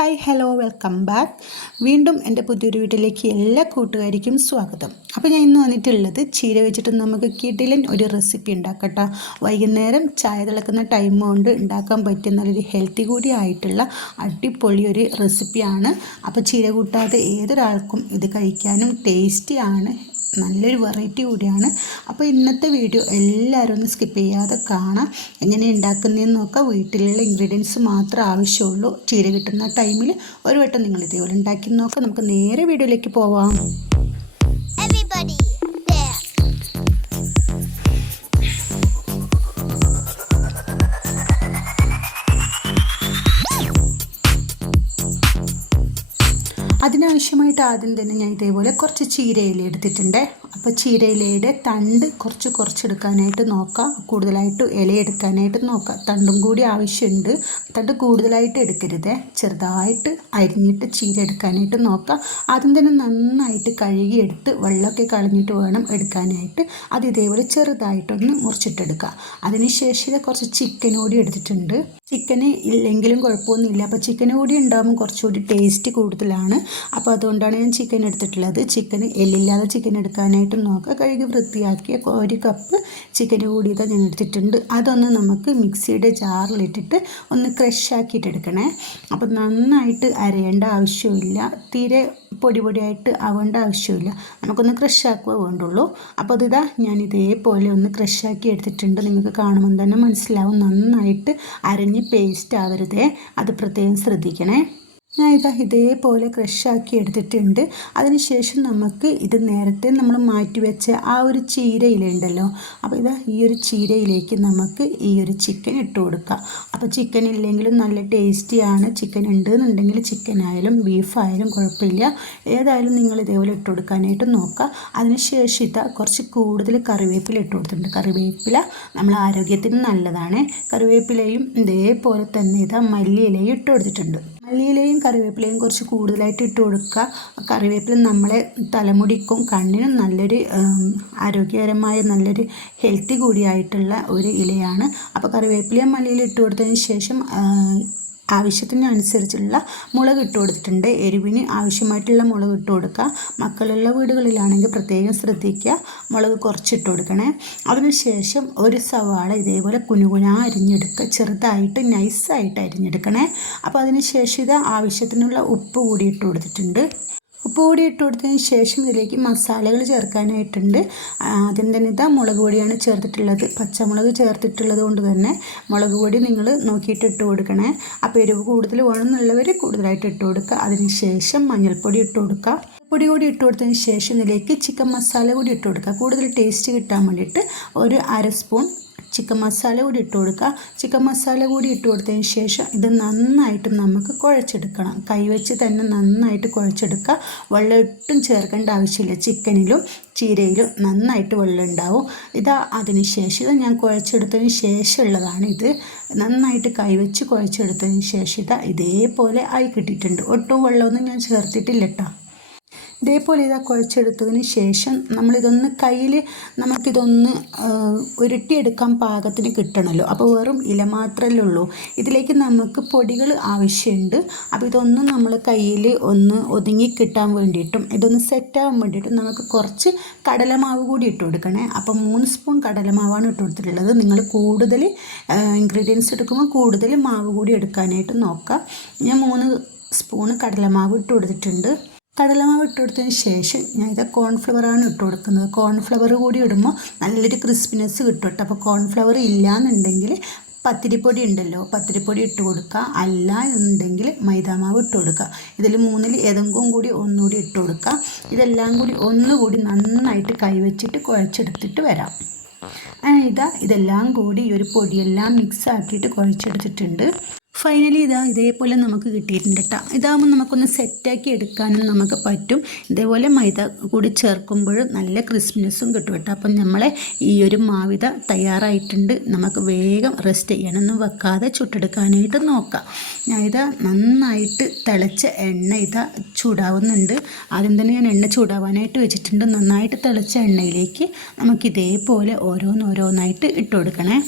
Hi hello welcome back. വീണ്ടും എന്റെ പുതിയൊരു വീട്ടിലേക്ക് എല്ലാ കൂട്ടുകാരിക്കും സ്വാഗതം. അപ്പോൾ ഞാൻ ഇന്ന് വന്നിട്ടുള്ളത് ചീര വെച്ചിട്ട് നമുക്ക് കിടിലൻ ഒരു റെസിപ്പി ഉണ്ടാക്കട്ടോ. വൈകുന്നേരം ചായ തിളക്കുന്ന ടൈം കൊണ്ട് ഉണ്ടാക്കാൻ പറ്റിയ നല്ലൊരു ഹെൽത്തി കൂടി ആയിട്ടുള്ള അടിപൊളി ഒരു റെസിപ്പിയാണ് അപ്പോൾ ചീര കൂട്ടാതെ ഏതൊരാൾക്കും ഇത് കഴിക്കാനും ടേസ്റ്റിയാണ് നല്ലൊരു വെറൈറ്റി കൂടിയാണ്. അപ്പോൾ ഇന്നത്തെ വീഡിയോ എല്ലാവരും ഒന്ന് സ്കിപ്പ് ചെയ്യാതെ കാണാം. എങ്ങനെ ഉണ്ടാക്കുന്നതെന്ന് നോക്കാം. വീട്ടിലുള്ള ഇൻഗ്രീഡിയൻസ് മാത്രം ആവശ്യമുള്ളൂ. ചീര കിട്ടുന്ന ടൈമിൽ ഒരു വട്ടം നിങ്ങൾ ഇതേപോലെ ഉണ്ടാക്കി നോക്കാം. നമുക്ക് നേരെ വീഡിയോയിലേക്ക് പോവാം. അതിനാവശ്യമായിട്ട് ആദ്യം തന്നെ ഞാൻ ഇതേപോലെ കുറച്ച് ചീരയില എടുത്തിട്ടുണ്ട്. അപ്പോൾ ചീരയിലയുടെ തണ്ട് കുറച്ച് കുറച്ചെടുക്കാനായിട്ട് നോക്കാം. കൂടുതലായിട്ട് ഇല എടുക്കാനായിട്ട് നോക്കാം. തണ്ടും കൂടി ആവശ്യമുണ്ട്. തണ്ട് കൂടുതലായിട്ട് എടുക്കരുത്. ചെറുതായിട്ട് അരിഞ്ഞിട്ട് ചീര എടുക്കാനായിട്ട് നോക്കാം. ആദ്യം തന്നെ നന്നായിട്ട് കഴുകിയെടുത്ത് വെള്ളമൊക്കെ കളഞ്ഞിട്ട് വേണം എടുക്കാനായിട്ട്. അത് ഇതേപോലെ ചെറുതായിട്ടൊന്ന് മുറിച്ചിട്ടെടുക്കുക അതിനുശേഷം കുറച്ച് ചിക്കനോടി എടുത്തിട്ടുണ്ട്. ചിക്കന് ഇല്ലെങ്കിലും കുഴപ്പമൊന്നുമില്ല. അപ്പോൾ ചിക്കൻ കൂടി ഉണ്ടാകുമ്പോൾ കുറച്ചുകൂടി ടേസ്റ്റ് കൂടുതലാണ്. അപ്പോൾ അതുകൊണ്ടാണ് ഞാൻ ചിക്കൻ എടുത്തിട്ടുള്ളത്. ചിക്കൻ എല്ലില്ലാതെ ചിക്കൻ എടുക്കാനായിട്ട് നോക്കുക. കഴുകി വൃത്തിയാക്കിയ ഒരു കപ്പ് ചിക്കൻ കൂടി ഞാൻ എടുത്തിട്ടുണ്ട്. അതൊന്ന് നമുക്ക് മിക്സിയുടെ ജാറിലിട്ടിട്ട് ഒന്ന് ക്രഷ് ആക്കിയിട്ട് എടുക്കണേ. അപ്പോൾ നന്നായിട്ട് അരയേണ്ട ആവശ്യമില്ല. തീരെ പൊടി പൊടിയായിട്ട് ആവേണ്ട ആവശ്യമില്ല. നമുക്കൊന്ന് ക്രഷ് ആക്കുക വേണ്ടുള്ളൂ. അപ്പോൾ അതിതാ ഞാൻ ഇതേപോലെ ഒന്ന് ക്രഷ് ആക്കി എടുത്തിട്ടുണ്ട്. നിങ്ങൾക്ക് കാണുമ്പോൾ തന്നെ മനസ്സിലാവും. നന്നായിട്ട് അരഞ്ഞ് പേസ്റ്റ് ആവരുതേ. അത് പ്രത്യേകം ശ്രദ്ധിക്കണേ. ഞാൻ ഇത് ഇതേപോലെ ക്രഷാക്കി എടുത്തിട്ടുണ്ട്. അതിനുശേഷം നമുക്ക് ഇത് നേരത്തെ നമ്മൾ മാറ്റി വെച്ച ആ ഒരു ചീരയിലുണ്ടല്ലോ. അപ്പോൾ ഇതാ ഈ ഒരു ചീരയിലേക്ക് നമുക്ക് ഈ ഒരു ചിക്കൻ ഇട്ട് കൊടുക്കാം. അപ്പോൾ ചിക്കൻ ഇല്ലെങ്കിലും നല്ല ടേസ്റ്റിയാണ് ചിക്കൻ ഉണ്ട് എന്നുണ്ടെങ്കിൽ ചിക്കൻ ആയാലും ബീഫായാലും കുഴപ്പമില്ല. ഏതായാലും നിങ്ങൾ ഇതേപോലെ ഇട്ട് കൊടുക്കാനായിട്ട് നോക്കുക. അതിനുശേഷം ഇതാ കുറച്ച് കൂടുതൽ കറിവേപ്പില ഇട്ട് കൊടുത്തിട്ടുണ്ട്. കറിവേപ്പില നമ്മൾ ആരോഗ്യത്തിന് നല്ലതാണ്. കറിവേപ്പിലയും ഇതേപോലെ തന്നെ ഇതാ മല്ലിയിലയും ഇട്ട് കൊടുത്തിട്ടുണ്ട്. മല്ലിയിലയും കറിവേപ്പിലയും കുറച്ച് കൂടുതലായിട്ട് ഇട്ട് കൊടുക്കുക. കറിവേപ്പില നമ്മളെ തലമുടിക്കും കണ്ണിനും നല്ലൊരു ആരോഗ്യകരമായ നല്ലൊരു ഹെൽത്തി കൂടിയായിട്ടുള്ള ഒരു ഇലയാണ്. അപ്പോൾ കറിവേപ്പിലയും മല്ലിയിലും ഇട്ട് കൊടുത്തതിന് ശേഷം ആവശ്യത്തിനനുസരിച്ചുള്ള മുളക് ഇട്ട് കൊടുത്തിട്ടുണ്ട്. എരിവിന് ആവശ്യമായിട്ടുള്ള മുളക് ഇട്ട് കൊടുക്കുക. മക്കളുള്ള വീടുകളിലാണെങ്കിൽ പ്രത്യേകം ശ്രദ്ധിക്കുക. മുളക് കുറച്ചിട്ട് കൊടുക്കണേ. അതിനുശേഷം ഒരു സവാള ഇതേപോലെ കുനുകുന അരിഞ്ഞെടുക്കുക. ചെറുതായിട്ട് നൈസായിട്ട് അരിഞ്ഞെടുക്കണേ. അപ്പോൾ അതിനുശേഷം ഇത് ആവശ്യത്തിനുള്ള ഉപ്പ് കൂടി ഇട്ട് കൊടുത്തിട്ടുണ്ട്. ഉപ്പ് പൊടി ഇട്ട് കൊടുത്തതിന് ശേഷം ഇതിലേക്ക് മസാലകൾ ചേർക്കാനായിട്ടുണ്ട്. ആദ്യം തന്നെ ഇതാ മുളക് പൊടിയാണ് ചേർത്തിട്ടുള്ളത്. പച്ചമുളക് ചേർത്തിട്ടുള്ളത് കൊണ്ട് തന്നെ മുളക് പൊടി നിങ്ങൾ നോക്കിയിട്ട് ഇട്ട് കൊടുക്കണേ. അപ്പോൾ എരിവ് കൂടുതൽ വേണമെന്നുള്ളവർ കൂടുതലായിട്ട് ഇട്ട് കൊടുക്കുക. അതിന് ശേഷം മഞ്ഞൾപ്പൊടി ഇട്ട് കൊടുക്കുക. പൊടി കൂടി ഇട്ട് കൊടുത്തതിന് ശേഷം ഇതിലേക്ക് ചിക്കൻ മസാല കൂടി ഇട്ട് കൊടുക്കുക. കൂടുതൽ ടേസ്റ്റ് കിട്ടാൻ വേണ്ടിയിട്ട് ഒരു അര സ്പൂൺ ചിക്കൻ മസാല കൂടി ഇട്ട് കൊടുക്കുക. ചിക്കൻ മസാല കൂടി ഇട്ട് കൊടുത്തതിന് ശേഷം ഇത് നന്നായിട്ട് നമുക്ക് കുഴച്ചെടുക്കണം. കൈവച്ച് തന്നെ നന്നായിട്ട് കുഴച്ചെടുക്കുക. വെള്ളം ഒട്ടും ചേർക്കേണ്ട ആവശ്യമില്ല. ചിക്കനിലും ചീരയിലും നന്നായിട്ട് വെള്ളം ഉണ്ടാവും. ഇത് അതിന് ശേഷം ഇത് ഞാൻ കുഴച്ചെടുത്തതിന് ശേഷമുള്ളതാണ് ഇത്. നന്നായിട്ട് കൈവച്ച് കുഴച്ചെടുത്തതിന് ശേഷം ഇതാ ഇതേപോലെ ആയി കിട്ടിയിട്ടുണ്ട്. ഒട്ടും വെള്ളമൊന്നും ഞാൻ ചേർത്തിട്ടില്ല കേട്ടോ. ഇതേപോലെ ഇതാ കുഴച്ചെടുത്തതിന് ശേഷം നമ്മളിതൊന്ന് കയ്യിൽ നമുക്കിതൊന്ന് ഉരുട്ടിയെടുക്കാൻ പാകത്തിന് കിട്ടണമല്ലോ അപ്പോൾ വെറും ഇല മാത്രമല്ലേ ഉള്ളൂ. ഇതിലേക്ക് നമുക്ക് പൊടികൾ ആവശ്യമുണ്ട് അപ്പോൾ ഇതൊന്നും നമ്മൾ കയ്യിൽ ഒന്ന് ഒതുങ്ങി കിട്ടാൻ വേണ്ടിയിട്ടും ഇതൊന്ന് സെറ്റാകാൻ വേണ്ടിയിട്ടും നമുക്ക് കുറച്ച് കടലമാവ് കൂടി ഇട്ട് കൊടുക്കണേ. അപ്പോൾ മൂന്ന് സ്പൂൺ കടലമാവാണ് ഇട്ട് കൊടുത്തിട്ടുള്ളത്. നിങ്ങൾ കൂടുതൽ ഇൻഗ്രീഡിയൻസ് എടുക്കുമ്പോൾ കൂടുതൽ മാവ് കൂടി എടുക്കാനായിട്ട് നോക്കാം. ഞാൻ മൂന്ന് സ്പൂണ് കടലമാവ് ഇട്ട് കൊടുത്തിട്ടുണ്ട്. കടലമാവ് ഇട്ട് കൊടുത്തതിന് ശേഷം ഞാൻ ഇത് കോൺഫ്ലവറാണ് ഇട്ട് കൊടുക്കുന്നത്. കോൺഫ്ലവർ കൂടി ഇടുമ്പോൾ നല്ലൊരു ക്രിസ്പിനെസ് കിട്ടും കേട്ടോ. അപ്പോൾ കോൺഫ്ലവർ ഇല്ലയെന്നുണ്ടെങ്കിൽ പത്തിരിപ്പൊടി ഉണ്ടല്ലോ. പത്തിരിപ്പൊടി ഇട്ട് കൊടുക്കുക. അല്ല എന്നുണ്ടെങ്കിൽ മൈദാമാവ് ഇട്ട് കൊടുക്കുക. ഇതിൽ മൂന്നിൽ ഏതെങ്കിലും കൂടി ഒന്നുകൂടി ഇട്ട് കൊടുക്കുക. ഇതെല്ലാം കൂടി ഒന്നുകൂടി നന്നായിട്ട് കൈവച്ചിട്ട് കുഴച്ചെടുത്തിട്ട് വരാം. ഇതാ ഇതെല്ലാം കൂടി ഈ ഒരു പൊടിയെല്ലാം മിക്സ് ആക്കിയിട്ട് കുഴച്ചെടുത്തിട്ടുണ്ട്. ഫൈനലി ഇതാ ഇതേപോലെ നമുക്ക് കിട്ടിയിട്ടുണ്ട് കേട്ടോ ഇതാകുമ്പോൾ നമുക്കൊന്ന് സെറ്റാക്കി എടുക്കാനും നമുക്ക് പറ്റും. ഇതേപോലെ മൈദ കൂടി ചേർക്കുമ്പോൾ നല്ല ക്രിസ്പിനെസ്സും കിട്ടും കേട്ടോ അപ്പം നമ്മളെ ഈ ഒരു മാവിത തയ്യാറായിട്ടുണ്ട്. നമുക്ക് വേഗം റെസ്റ്റ് ചെയ്യണമെന്നും വെക്കാതെ ചുട്ടെടുക്കാനായിട്ട് നോക്കാം. ഞാൻ ഇതാ നന്നായിട്ട് തിളച്ച എണ്ണ ഇതാ ചൂടാവുന്നുണ്ട്. ആദ്യം തന്നെ ഞാൻ എണ്ണ ചൂടാവാനായിട്ട് വെച്ചിട്ടുണ്ട്. നന്നായിട്ട് തിളച്ച എണ്ണയിലേക്ക് നമുക്ക് ഇതേപോലെ ഓരോന്നോരോന്നായിട്ട് ഇട്ട് കൊടുക്കണേ.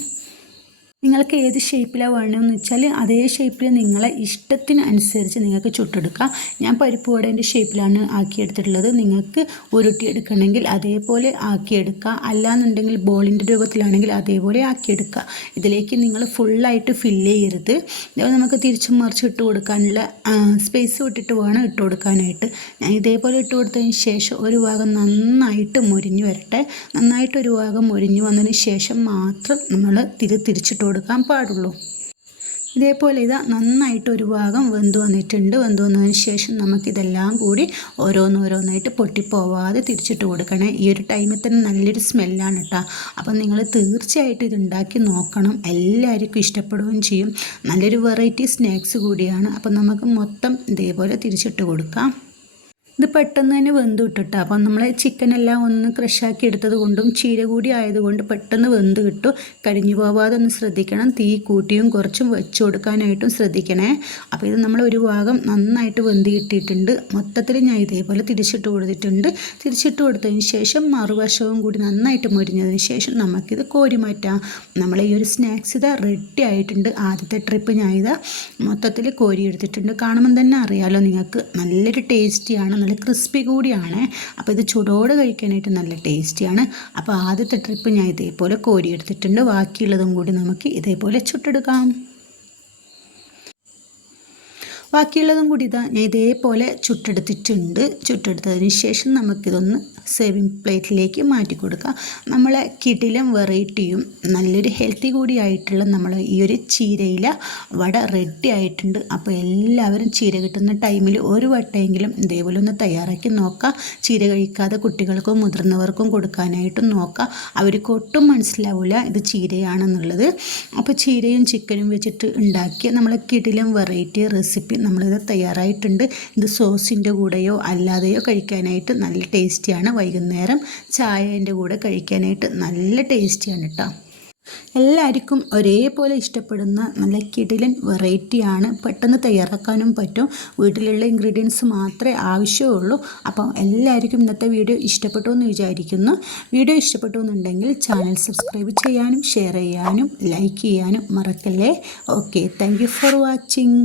നിങ്ങൾക്ക് ഏത് ഷേപ്പിലാണ് വേണമെന്ന് വെച്ചാൽ അതേ ഷേപ്പിൽ നിങ്ങളെ ഇഷ്ടത്തിന് അനുസരിച്ച് നിങ്ങൾക്ക് ചുട്ടെടുക്കാം. ഞാൻ പരിപ്പ് വടേന്റെ ഷേപ്പിലാണ് ആക്കിയെടുത്തിട്ടുള്ളത്. നിങ്ങൾക്ക് ഉരുട്ടിയെടുക്കണമെങ്കിൽ അതേപോലെ ആക്കിയെടുക്കുക. അല്ലാന്നുണ്ടെങ്കിൽ ബോളിന്റെ രൂപത്തിലാണെങ്കിൽ അതേപോലെ ആക്കിയെടുക്കുക. ഇതിലേക്ക് നിങ്ങൾ ഫുള്ളായിട്ട് ഫില്ല് ചെയ്യരുത്. ഇതേപോലെ നമുക്ക് തിരിച്ചും മറിച്ച് ഇട്ട് കൊടുക്കാനുള്ള സ്പേസ് വിട്ടിട്ട് വേണം ഇട്ട് കൊടുക്കാനായിട്ട്. ഞാൻ ഇതേപോലെ ഇട്ട് കൊടുത്തതിന് ശേഷം ഒരു ഭാഗം നന്നായിട്ട് മുരിഞ്ഞു വരട്ടെ. നന്നായിട്ട് ഒരു ഭാഗം മുരിഞ്ഞു വന്നതിന് ശേഷം മാത്രം നമ്മൾ തിരി തിരിച്ചിട്ട് കൊടുക്കാൻ പാടുള്ളൂ. ഇതേപോലെ ഇതാ നന്നായിട്ട് ഒരു ഭാഗം വെന്തു വന്നിട്ടുണ്ട്. വെന്തു വന്നതിന് ശേഷം നമുക്കിതെല്ലാം കൂടി ഓരോന്നോരോന്നായിട്ട് പൊട്ടിപ്പോവാതെ തിരിച്ചിട്ട് കൊടുക്കണേ. ഈ ഒരു ടൈമിൽ തന്നെ നല്ലൊരു സ്മെല്ലാണ് കേട്ടോ. അപ്പം നിങ്ങൾ തീർച്ചയായിട്ടും ഇതുണ്ടാക്കി നോക്കണം. എല്ലാവർക്കും ഇഷ്ടപ്പെടുകയും ചെയ്യും. നല്ലൊരു വെറൈറ്റി സ്നാക്സ് കൂടിയാണ്. അപ്പം നമുക്ക് മൊത്തം ഇതേപോലെ തിരിച്ചിട്ട് കൊടുക്കാം. ഇത് പെട്ടെന്ന് തന്നെ വെന്ത് കിട്ടും അപ്പം നമ്മൾ ചിക്കനെല്ലാം ഒന്ന് ക്രഷാക്കി എടുത്തത് കൊണ്ടും ചീര കൂടി ആയതുകൊണ്ട് പെട്ടെന്ന് വെന്ത് കിട്ടും. കരിഞ്ഞു പോവാതെ ഒന്ന് ശ്രദ്ധിക്കണം. തീ കൂട്ടിയും കുറച്ചും വെച്ച് കൊടുക്കാനായിട്ടും ശ്രദ്ധിക്കണേ. അപ്പോൾ ഇത് നമ്മൾ ഒരു ഭാഗം നന്നായിട്ട് വെന്ത് കിട്ടിയിട്ടുണ്ട്. മൊത്തത്തിൽ ഞാൻ ഇതേപോലെ തിരിച്ചിട്ട് കൊടുത്തിട്ടുണ്ട്. തിരിച്ചിട്ട് കൊടുത്തതിന് ശേഷം മറുവശവും കൂടി നന്നായിട്ട് മുരിഞ്ഞതിന് ശേഷം നമുക്കിത് കോരി മാറ്റാം. നമ്മൾ ഈ ഒരു സ്നാക്സ് ഇതാ റെഡി ആയിട്ടുണ്ട്. ആദ്യത്തെ ട്രിപ്പ് ഞാൻ ഇതാ മൊത്തത്തിൽ കോരി എടുത്തിട്ടുണ്ട് കാണുമ്പോൾ തന്നെ അറിയാലോ നിങ്ങൾക്ക്. നല്ലൊരു ടേസ്റ്റിയാണ് നല്ല ക്രിസ്പി കൂടിയാണ്. അപ്പോൾ ഇത് ചൂടോടെ കഴിക്കാനായിട്ട് നല്ല ടേസ്റ്റിയാണ്. അപ്പോൾ ആദ്യത്തെ ട്രിപ്പ് ഞാൻ ഇതേപോലെ കോരി എടുത്തിട്ടുണ്ട് ബാക്കിയുള്ളതും കൂടി നമുക്ക് ഇതേപോലെ ചുട്ടെടുക്കാം. ബാക്കിയുള്ളതും കൂടി ഇതാ ഞാൻ ഇതേപോലെ ചുട്ടെടുത്തിട്ടുണ്ട്. ചുട്ടെടുത്തതിന് ശേഷം നമുക്കിതൊന്ന് സേവിങ് പ്ലേറ്റിലേക്ക് മാറ്റി കൊടുക്കാം. നമ്മളെ കിടിലും വെറൈറ്റിയും നല്ലൊരു ഹെൽത്തി കൂടി ആയിട്ടുള്ള നമ്മൾ ഈ ഒരു ചീരയില വട റെഡി ആയിട്ടുണ്ട്. അപ്പോൾ എല്ലാവരും ചീര കിട്ടുന്ന ടൈമിൽ ഒരു വട്ടയെങ്കിലും ഇതേപോലെ ഒന്ന് തയ്യാറാക്കി നോക്കാം. ചീര കഴിക്കാതെ കുട്ടികൾക്കും മുതിർന്നവർക്കും കൊടുക്കാനായിട്ടും നോക്കാം. അവർക്ക് ഒട്ടും മനസ്സിലാവില്ല ഇത് ചീരയാണെന്നുള്ളത്. അപ്പോൾ ചീരയും ചിക്കനും വെച്ചിട്ട് ഉണ്ടാക്കിയ നമ്മളെ കിടിലും വെറൈറ്റി റെസിപ്പി നമ്മളിത് തയ്യാറായിട്ടുണ്ട്. ഇത് സോസിന്റെ കൂടെയോ അല്ലാതെയോ കഴിക്കാനായിട്ട് നല്ല ടേസ്റ്റിയാണ്. വൈകുന്നേരം ചായേന്റെ കൂടെ കഴിക്കാനായിട്ട് നല്ല ടേസ്റ്റിയാണ് കേട്ടോ എല്ലാവർക്കും ഒരേപോലെ ഇഷ്ടപ്പെടുന്ന നല്ല കിടിലൻ വെറൈറ്റിയാണ് പെട്ടെന്ന് തയ്യാറാക്കാനും പറ്റും. വീട്ടിലുള്ള ഇൻഗ്രീഡിയൻസ് മാത്രമേ ആവശ്യമുള്ളൂ. അപ്പം എല്ലാവർക്കും ഇന്നത്തെ വീഡിയോ ഇഷ്ടപ്പെട്ടു എന്ന് വിചാരിക്കുന്നു. വീഡിയോ ഇഷ്ടപ്പെട്ടു എന്നുണ്ടെങ്കിൽ ചാനൽ സബ്സ്ക്രൈബ് ചെയ്യാനും ഷെയർ ചെയ്യാനും ലൈക്ക് ചെയ്യാനും മറക്കല്ലേ? Okay thank for watching.